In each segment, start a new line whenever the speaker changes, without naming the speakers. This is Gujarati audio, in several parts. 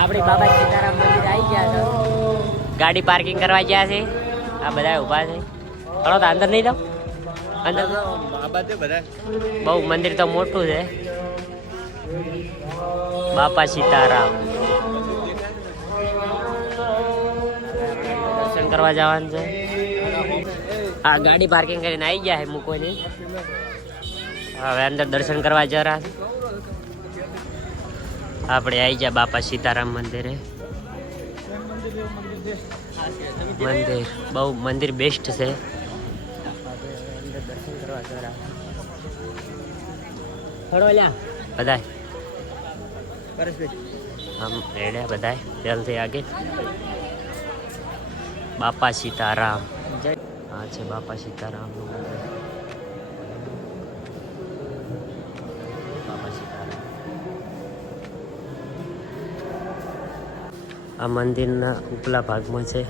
આપણી બાબા સીતારામ મંદિર આવી ગયા તો ગાડી પાર્કિંગ કરવા ગયા છે. આ બધા ઊભા છે. ચલો તો અંદર નહીં જાઓ. અંદર. બહુ મંદિર તો મોટું છે. બાપા સીતારામ. દર્શન કરવા જવાનું છે. આ ગાડી પાર્કિંગ કરીને આવી ગયા છે મૂકવાની હવે અંદર દર્શન કરવા જરા આપણે આવી ગયા બાપા સીતારામ મંદિરે. મંદિર. બહુ મંદિર બેસ્ટ છે. બધાય. આમ રેડ્યા બધાય જલ્દી આગે. બાપા સીતારામ. હા છે બાપા સીતારામ બાપા આ મંદિરના ઉપલા ભાગમાં છે.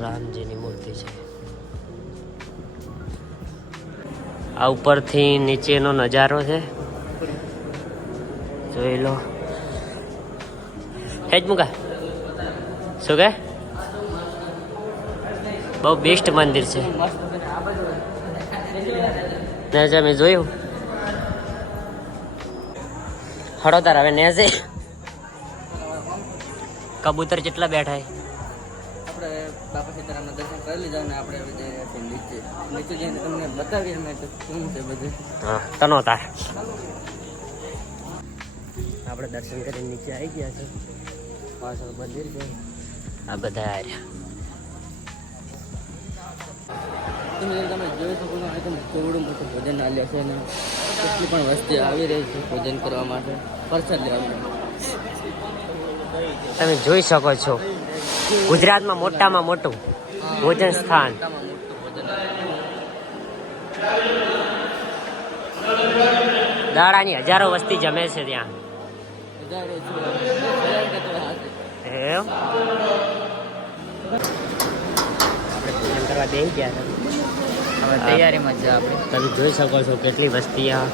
રામજીની મૂર્તિ છે. આ ઉપરથી નીચેનો નજારો છે. જોઈ લો. હેજ મુકા. શું કે? બહુ બેસ્ટ મંદિર છે. મેં જોયું હળોતાર હવે નેઝે કબૂતર કેટલા બેઠા છે?
આપણે બાપા સીતારામના દર્શન કરી લીધા અને આપણે હવે જઈ રહ્યા છીએ નીચે. નીચે જઈને તમને બતાવીએ અમે શું છે બધું.
હા તનો તાર. આપણે દર્શન કરીને નીચે આવી ગયા છે પાછળ મંદિર છે. આ બધા આવ્યા
તમે જોઈ શકો છો એકદમ કોવડું મોટું ભોજન આલ્યા છે અને કેટલી પણ વસ્તી આવી રહી છે ભોજન કરવા માટે, પ્રસાદ લેવા માટે
તમે જોઈ શકો છો, ગુજરાતમાં મોટામાં મોટું ભોજન સ્થાન. દાડાની હજારો વસ્તી જમે છે ત્યાં. આપણે ભોજન કરવા બેસી ગયા
હવે તૈયારીમાં છે આપણે.
તમે જોઈ શકો છો કેટલી વસ્તી આ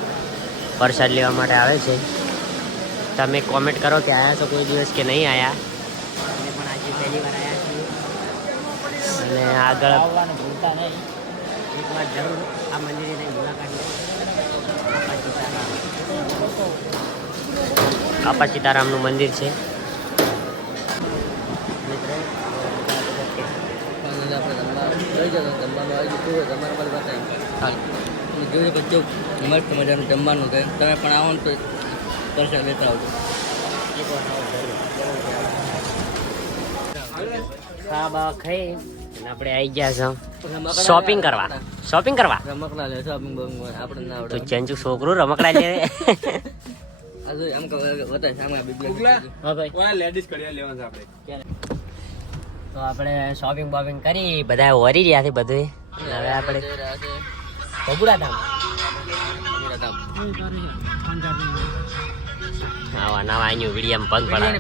પ્રસાદ લેવા માટે આવે છે. તમે કોમેન્ટ કરો કે આયા છો કોઈ દિવસ કે નહીં આવ્યા અમે પણ આજે પહેલી વાર આવ્યા છીએ. અને આગળ
આવવાનું ભૂલતા નહીં.
એકવાર જરૂર આ મંદિરની મુલાકાત બાપા સીતારામનું મંદિર છે મિત્રો
પણ આપણે જમવા લઈ જતો જમવાનું આવી ગયું હોય તમારે મારી પાસે હાલ તમે જોઈ શકો મસ્ત મજાનું જમવાનું છે તમે પણ આવો ને તો દર્શન લેતા આવજો
ખા બા ખાઈ આપણે આવી ગયા છો શોપિંગ કરવા. શોપિંગ કરવા.
રમકડા લે શોપિંગ આપણે ના
તો
આવડે
ચેન્જુ છોકરું રમકડા લે.
આ જો આમ બતાય સામે બીબી
હા ભાઈ.
લેડીઝ કડિયા લેવાના છે આપણે.
તો આપણે શોપિંગ બોપિંગ કરી બધા વરી રહ્યા છે બધું હવે આપણે બગુડા ધામ. નવા નવા અહીંયા વિડીયમ પગ પડા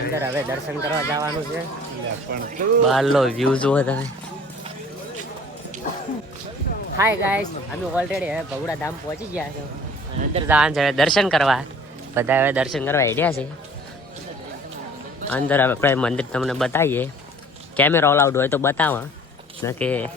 અંદર હવે દર્શન કરવા જવાનું છે. બહારનો વ્યૂ જુઓ તમે. હાય ગાઈસ અમે ઓલરેડી હવે બગુડા ધામ પહોંચી ગયા છે અંદર જવાનું છે દર્શન કરવા. બધા હવે દર્શન કરવા હેડ્યા છે. અંદર આપણે મંદિર તમને બતાવીએ. કેમેરા અલાઉડ હોય તો બતાવો. કે